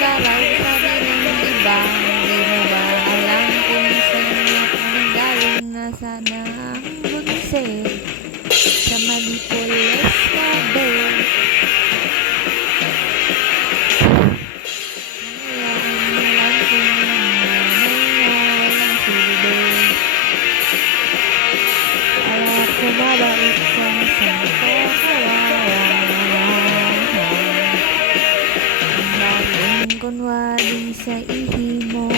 ka raw, sabi ng iba. Di mo ba alam kung saan ako nanggaling? Nasana ang bunse sa Malipoles Cabo. Nangyayaan lang kung nanay na walang silbi. Kaya kumabait ka sa kunwari sa ihi mo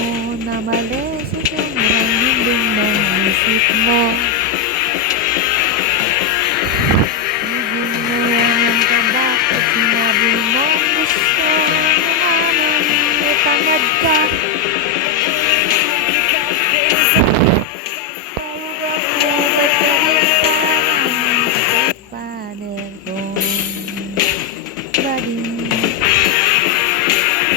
na mali sa sobrang hinding ng isip mo. Ibig mo yan ang kabak at sinabi mo gusto namin itangad ka. Paugat ka rin parang stepfather ko.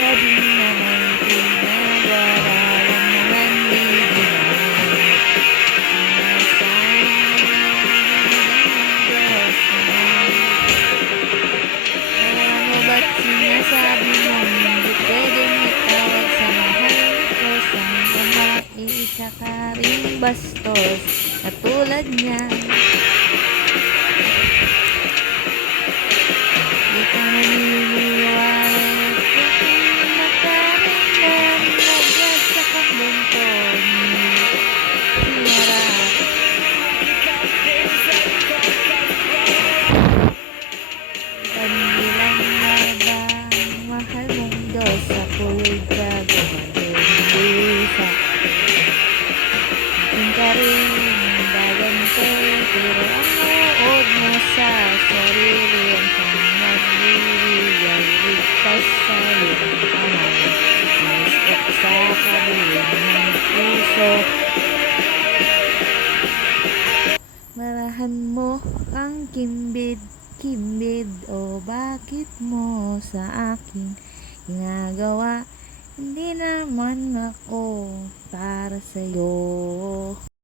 Bading na may pinag-aralan naman bibigay. Kaya mo ba't sinasabi mo hindi pwedeng itawag sa mahal ko? Saan ka maiisa ka ring bastos katulad niya? Di ka naniniwala mahal mong Diyos sa kulay ka gumagalisa. Ating ka rin bagante, pero ang uod mo sa sarili ang siyang magbibigay ligtas sa iyong kamay. Maistok sa kabilang ng puso. Marahan mo ang kimbid, o bakit mo sa akin ginagawa? Hindi naman ako para sa'yo.